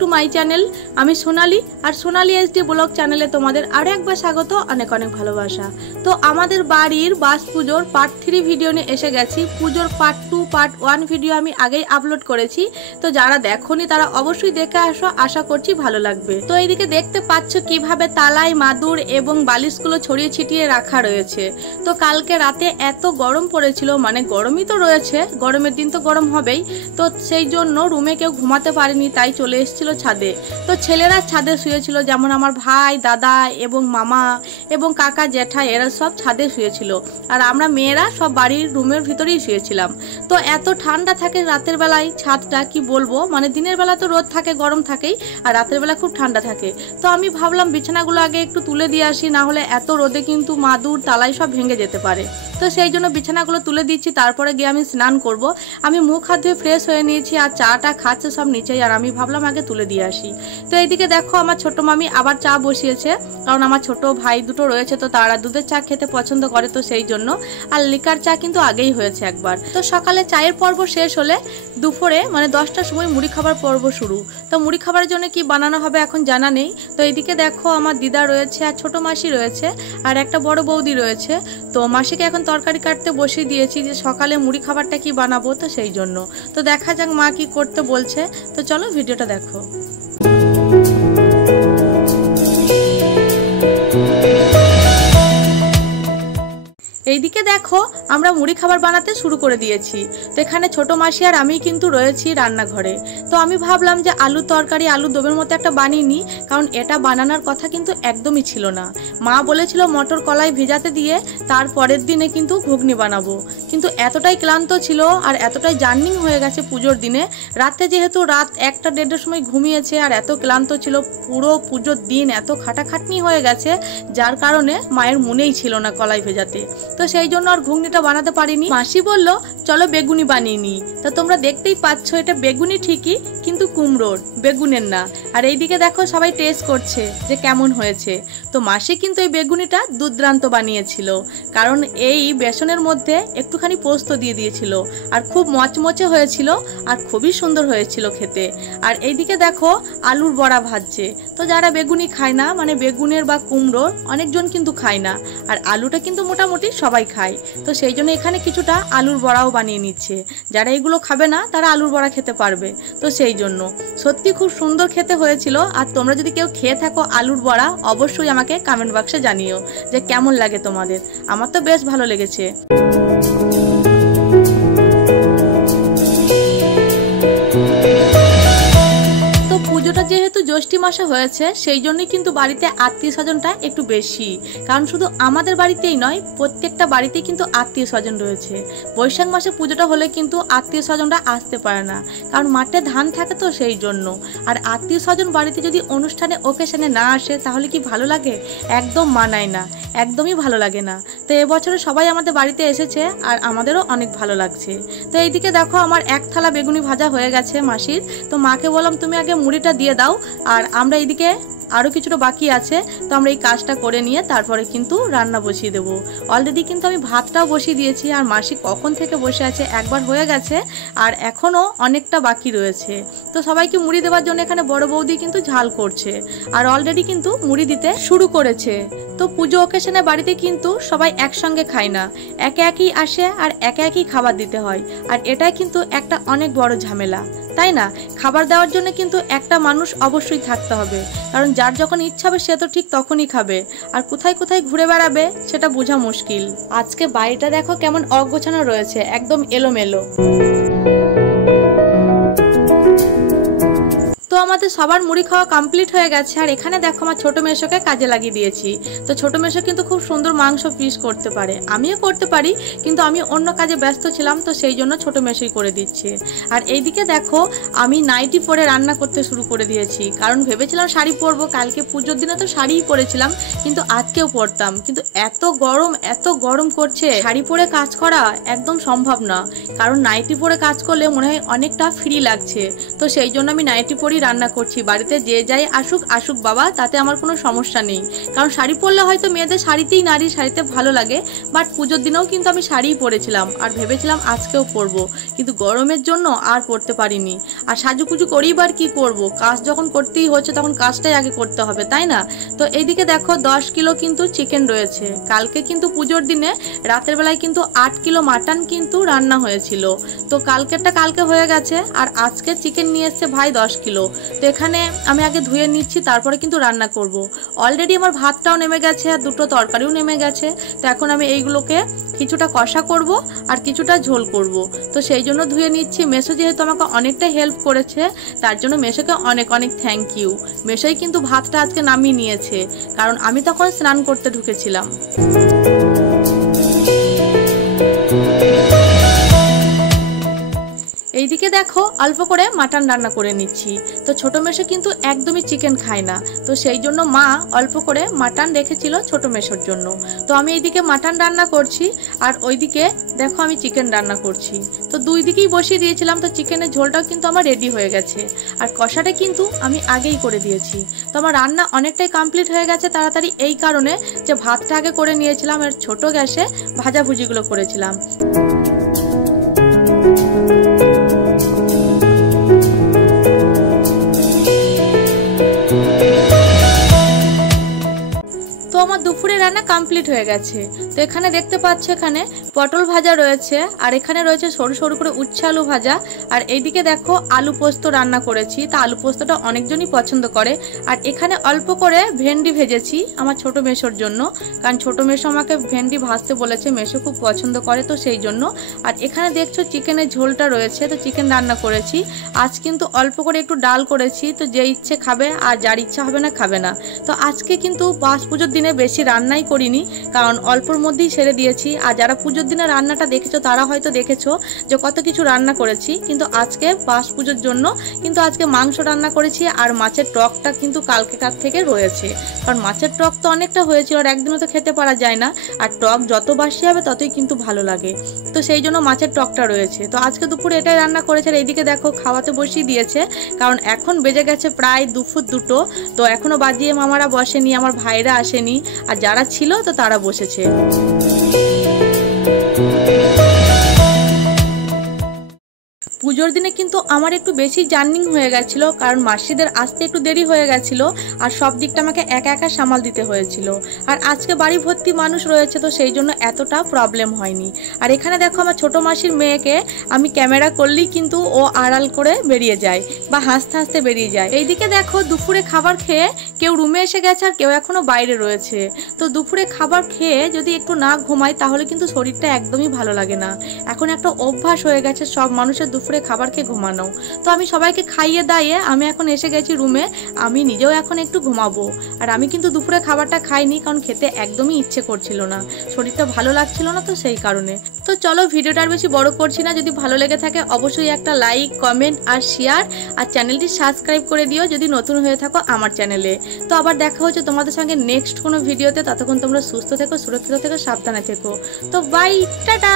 Two মাई channel. আমি সোনালি আর সোনালি HD blog চ্যানেলে তোমাদের আরো একবার স্বাগত, অনেক অনেক ভালোবাসা। তো আমাদের বাড়ির বাস পুজোর পার্ট 3 ভিডিও নিয়ে এসে গেছি। পুজোর পার্ট 2 পার্ট 1 ভিডিও আমি আগেই আপলোড করেছি, তো যারা দেখোনি তারা অবশ্যই দেখে আসো, আশা করছি ভালো লাগবে। তো এইদিকে দেখতে পাচ্ছ কিভাবে তালাই মাদুর এবং বালিশগুলো ছড়িয়ে ছিটিয়ে রাখা রয়েছে। তো কালকে রাতে এত গরম পড়েছিল, মানে গরমই তো রয়েছে, গরমের দিন তো গরম হবেই, তো সেই জন্য রুমে কেউ ঘুমাতে পারেনি, তাই চলে এসেছিল ছাদে। তো ছেলেরা ছাদে শুয়েছিল, যেমন আমার ভাই, দাদা এবং মামা এবং কাকা জ্যাঠা, এরা সব ছাদে শুয়েছিল, আর আমরা মেয়েরা সব বাড়ির রুমের ভিতরেই শুয়েছিলাম। তো এত ঠান্ডা থাকে রাতের বেলায় ছাদটা, কি বলবো, মানে দিনের বেলা তো রোদ থাকে, গরম থাকেই, আর রাতের বেলা খুব ঠান্ডা থাকে। তো আমি ভাবলাম বিছানাগুলো আগে একটু তুলে দিয়ে আসি, না হলে এত রোদে কিন্তু মাদুর তালাই সব ভেঙে যেতে পারে। তো সেই জন্য বিছানাগুলো তুলে দিচ্ছি, তারপরে গিয়ে আমি স্নান করব। আমি মুখ হাত ধুয়ে ফ্রেশ হয়ে নিয়েছি, আর চাটা খাচ্ছে সব নিচেই, আর আমি ভাবলাম আগে তুলে দিয়ে আসি। তো এইদিকে দেখো আমার ছোট মামি আবার চা বসিয়েছে, কারণ আমার ছোট ভাই দুটো রয়েছে, তো তারা দুধের চা খেতে পছন্দ করে, তো সেই জন্য। আর লিকার চা কিন্তু আগেই হয়েছে একবার। তো সকালে চায়ের পর্ব শেষ হলে দুপুরে মানে 10টার সময় মুড়ি খাবার পর্ব শুরু। তো মুড়ি খাবারের জন্য কি বানানো হবে এখন জানা নেই। তো এইদিকে দেখো আমার দিদা রয়েছে, আর ছোট মাসি রয়েছে, আর একটা বড় বৌদি রয়েছে। তো মাসিকে এখন তরকারি কাটতে বসিয়ে দিয়েছি, যে সকালে মুড়ি খাবারটা কি বানাবো, তো সেই জন্য। তো দেখা যাক মা কি করতে বলছে। তো চলো ভিডিওটা দেখো। এইদিকে দেখো আমরা মুড়ি খাবার বানাতে শুরু করে দিয়েছি। তো এখানে ছোট মাসি আর আমি কিন্তু রয়েছি রান্নাঘরে। তো আমি ভাবলাম যে আলু তরকারি, আলু দমের মতো একটা বানিয়ে নিই, কারণ এটা বানানোর কথা কিন্তু একদমই ছিল না। মা বলেছিল মটর কলাই ভেজাতে দিয়ে তারপরের দিনে কিন্তু ঘুগনি বানাবো, কিন্তু এতটাই ক্লান্ত ছিল আর এতটাই জার্নিং হয়ে গেছে পুজোর দিনে, রাতে যেহেতু রাত 1টা 1:30টার সময় ঘুমিয়েছে, আর এত ক্লান্ত ছিল, পুরো পুজোর দিন এত খাটাখাটনি হয়ে গেছে, যার কারণে মায়ের মনেই ছিল না কলাই ভেজাতে। তো সেই জন্য আর ঘুগনিটা বানাতে পারিনি। মাসি বলল চলো বেগুনি বানিয়ে নি। তো তোমরা দেখতেই পাচ্ছ এটা বেগুনি ঠিকই, কিন্তু কুমড়োর, বেগুনের না। আর এইদিকে দেখো সবাই টেস্ট করছে যে কেমন হয়েছে। তো মাসি কিন্তু এই বেগুনিটা দুর্দান্ত বানিয়েছিল, কারণ এই বেসনের মধ্যে একটুখানি পোস্ত দিয়ে দিয়েছিল, আর খুব মচমচে হয়েছিল, আর খুবই সুন্দর হয়েছিল খেতে। আর এইদিকে দেখো আলুর বড়া ভাজছে। তো যারা বেগুনি খায় না, মানে বেগুনের বা কুমড়োর, অনেকজন কিন্তু খায় না, আর আলুটা কিন্তু মোটামুটি সবাই খায়, তো সেই জন্য এখানে কিছুটা আলুর বড়াও বানিয়ে নিচ্ছে। যারা এগুলো খাবে না তারা আলুর বড়া খেতে পারবে, তো সেই জন্য। সত্যি খুব সুন্দর খেতে হয়েছিল। আর তোমরা যদি কেউ খেয়ে থাকো আলুর বড়া, অবশ্যই আমাকে কমেন্ট বক্সে জানিও যে কেমন লাগে তোমাদের। আমার তো বেশ ভালো লেগেছে। পুজোটা যেহেতু জ্যৈষ্ঠ মাসে হয়েছে, সেই জন্যই কিন্তু বাড়িতে আত্মীয় স্বজনটা একটু বেশি, কারণ শুধু আমাদের বাড়িতেই নয়, প্রত্যেকটা বাড়িতেই কিন্তু আত্মীয় স্বজন রয়েছে। বৈশাখ মাসে পুজোটা হলে কিন্তু আত্মীয় স্বজনরা আসতে পারে না, কারণ মাঠে ধান থাকে, তো সেই জন্য। আর আত্মীয় স্বজন বাড়িতে যদি অনুষ্ঠানে ওকেশনে না আসে, তাহলে কি ভালো লাগে? একদম মানায় না, একদমই ভালো লাগে না। তো এবছরে সবাই আমাদের বাড়িতে এসেছে, আর আমাদেরও অনেক ভালো লাগছে। তো এইদিকে দেখো আমার এক থালা বেগুনি ভাজা হয়ে গেছে মাসির। তো মাকে বললাম তুমি আগে মুড়িটা দিয়ে দাও, আর আমরা এইদিকে আরও কিছুটা বাকি আছে, তো আমরা এই কাজটা করে নিয়ে তারপরে কিন্তু রান্না বসিয়ে দেবো। অলরেডি কিন্তু আমি ভাতটাও বসিয়ে দিয়েছি, আর মাসি কখন থেকে বসে আছে, একবার হয়ে গেছে, আর এখনও অনেকটা বাকি রয়েছে। তো সবাইকে মুড়ি দেওয়ার জন্য এখানে বড় বৌদি কিন্তু ঝাল করছে, আর অলরেডি কিন্তু মুড়ি দিতে শুরু করেছে। তো পুজো ওকেশনে বাড়িতে কিন্তু সবাই একসঙ্গে খায় না, একে একই আসে, আর একে একই খাবার দিতে হয়, আর এটাই কিন্তু একটা অনেক বড় ঝামেলা, তাই না? খাবার দেওয়ার জন্য কিন্তু একটা মানুষ অবশ্যই থাকতে হবে, কারণ যার যখন ইচ্ছা হবে সে তো ঠিক তখনই খাবে, আর কোথায় কোথায় ঘুরে বেড়াবে সেটা বোঝা মুশকিল। আজকে বাড়িটা দেখো কেমন অগোছানো রয়েছে, একদম এলোমেলো। তো আমাদের সবার মুড়ি খাওয়া কমপ্লিট হয়ে গেছে, আর এখানে দেখো আমার ছোট মেশোকে কাজে লাগিয়ে দিয়েছি। তো ছোট মেশো কিন্তু খুব সুন্দর মাংস পিস করতে পারে, আমিও করতে পারি, কিন্তু আমি অন্য কাজে ব্যস্ত ছিলাম, তো সেই জন্য ছোট মেশোই করে দিচ্ছে। আর এইদিকে দেখো আমি নাইটি পরে রান্না করতে শুরু করে দিয়েছি, কারণ ভেবেছিলাম শাড়ি পরবো, কালকে পুজোর দিনে তো শাড়িই পরেছিলাম, কিন্তু আজকেও পরতাম, কিন্তু এত গরম করছে, শাড়ি পরে কাজ করা একদম সম্ভব না, কারণ নাইটি পরে কাজ করলে মনে হয় অনেকটা ফ্রি লাগছে। তো সেই জন্য আমি নাইটি পরেই রান্না করছি। বাড়িতে যে যাই আসুক আসুক বাবা, তাতে আমার কোনো সমস্যা নেই। কারণ শাড়ি পরলে হয়তো মেয়েদের শাড়িতেই নারীর শাড়িতে ভালো লাগে, বাট পুজোর দিনেও কিন্তু আমি শাড়িই পরেছিলাম আর ভেবেছিলাম আজকেও পরবো, কিন্তু গরমের জন্য আর পরতে পারিনি। আর সাজুকুজু করেই বার কি করব, কাজ যখন করতেই হচ্ছে তখন কাজটাই আগে করতে হবে, তাই না? তো এইদিকে দেখো 10 কিলো কিন্তু চিকেন রয়েছে। কালকে কিন্তু পুজোর দিনে রাতের বেলায় কিন্তু 8 কিলো মাটন কিন্তু রান্না হয়েছিল। তো কালকেরটা কালকে হয়ে গেছে, আর আজকে চিকেন নিয়ে এসছে ভাই 10 কিলো। তো এখানে আমি আগে ধুয়ে নিচ্ছি, তারপরে কিন্তু রান্না করব। অলরেডি আমার ভাতটাও নেমে গেছে আর দুটো তরকারিও নেমে গেছে। তো এখন আমি এইগুলোকে কিছুটা কষা করব আর কিছুটা ঝোল করব। তো সেই জন্য ধুয়ে নিচ্ছি। মেসো যেহেতু আমাকে অনেকটা হেল্প করেছে, তার জন্য মেসোকে অনেক অনেক থ্যাংক ইউ। মেসোই কিন্তু ভাতটা আজকে নামিয়ে নিয়েছে, কারণ আমি তখন স্নান করতে ঢুকেছিলাম। এইদিকে দেখো অল্প করে মাটন রান্না করে নিচ্ছি। তো ছোট মেশো কিন্তু একদমই চিকেন খায় না, তো সেই জন্য মা অল্প করে মাটন রেখেছিল ছোট মেশোর জন্য। তো আমি এইদিকে মাটন রান্না করছি আর ওইদিকে দেখো আমি চিকেন রান্না করছি। তো দুই দিকেই বসিয়ে দিয়েছিলাম। তো চিকেনের ঝোলটাও কিন্তু আমার রেডি হয়ে গেছে, আর কষাটা কিন্তু আমি আগেই করে দিয়েছি। তো আমার রান্না অনেকটাই কমপ্লিট হয়ে গেছে তাড়াতাড়ি, এই কারণে যে ভাতটা আগে করে নিয়েছিলাম আর ছোট গ্যাসে ভাজাভুজিগুলো করেছিলাম। তো আমার দুপুরে রান্না কমপ্লিট হয়ে গেছে। তো এখানে দেখতে পাচ্ছ এখানে পটল ভাজা রয়েছে, আর এখানে রয়েছে সরু সরু করে উচ্ছে আলু ভাজা, আর এইদিকে দেখো আলু পোস্ত রান্না করেছি। তা আলু পোস্তটা অনেকজনই পছন্দ করে। আর এখানে অল্প করে ভেন্ডি ভেজেছি আমার ছোট মেশোর জন্য, কারণ ছোট মেশো আমাকে ভেন্ডি ভাজতে বলেছে, মেশো খুব পছন্দ করে, তো সেই জন্য। আর এখানে দেখছো চিকেনের ঝোলটা রয়েছে, তো চিকেন রান্না করেছি। আজ কিন্তু অল্প করে একটু ডাল করেছি, তো যে ইচ্ছে খাবে আর যার ইচ্ছা হবে না খাবে না। তো আজকে কিন্তু বাস পুজোর দিনে বেশি রান্নাই করিনি, কারণ অল্পর মধ্যেই সেরে দিয়েছি। আর যারা পুজোর দিনে রান্নাটা দেখেছো তারা হয়তো দেখেছো যে কত কিছু রান্না করেছি, কিন্তু আজকে বাস পুজোর জন্য কিন্তু আজকে মাংস রান্না করেছি। আর মাছের টকটা কিন্তু কালকেকার থেকে রয়েছে, কারণ মাছের টক তো অনেকটা হয়েছিল আর একদিনও তো খেতে পারা যায় না, আর টক যত বাসি হবে ততই কিন্তু ভালো লাগে। তো সেই জন্য মাছের টকটা রয়েছে। তো আজকে দুপুরে এটাই রান্না করেছে। আর এইদিকে দেখো খাওয়াতে বসিয়ে দিয়েছে, কারণ এখন বেজে গেছে প্রায় দুপুর 2টো। তো এখনো বাজিয়ে মামারা বসেনি, আমার ভাইরা আসেনি, আর যারা ছিল তো তারা বসেছে। পুজোর দিনে কিন্তু আমার একটু বেশি জার্নিং হয়ে গেছিলো, কারণ মাসিদের আসতে একটু দেরি হয়ে গেছিলো আর সব দিকটা আমাকে একা একা সামাল দিতে হয়েছিল। আর আজকে বাড়ি ভর্তি মানুষ রয়েছে, তো সেই জন্য এতটা প্রবলেম হয়নি। আর এখানে দেখো আমার ছোট মাসির মেয়েকে আমি ক্যামেরা করলেই কিন্তু ও আড়াল করে বেরিয়ে যায় বা হাসতে হাসতে বেরিয়ে যায়। এইদিকে দেখো দুপুরে খাবার খেয়ে কেউ রুমে এসে গেছে আর কেউ এখনো বাইরে রয়েছে। তো দুপুরে খাবার খেয়ে যদি একটু না ঘুমাই তাহলে কিন্তু শরীরটা একদমই ভালো লাগে না। এখন একটা অভ্যাস হয়ে গেছে সব মানুষের দুপুরে খাবার খেয়ে ঘুমানো। তো আমি সবাইকে খাইয়ে দাইয়ে আমি এখন এসে গেছি রুমে, আমি নিজেও এখন একটু ঘুমাবো। আর আমি কিন্তু দুপুরে খাবারটা খাইনি, কারণ খেতে একদমই ইচ্ছে করছিল না, শরীরটা ভালো লাগছিল না, তো সেই কারণে। তো চলো ভিডিওটা আর বেশি বড় করছি না। যদি ভালো লেগে থাকে অবশ্যই একটা লাইক, কমেন্ট আর শেয়ার, আর চ্যানেলটি সাবস্ক্রাইব করে দিও যদি নতুন হয়ে থাকো আমার চ্যানেলে। তো আবার দেখা হচ্ছে তোমাদের সঙ্গে নেক্সট কোনো ভিডিওতে। ততক্ষণ তোমরা সুস্থ থেকো, সুরক্ষিত থেকো, সাবধানে থেকো। তো বাই, টাটা।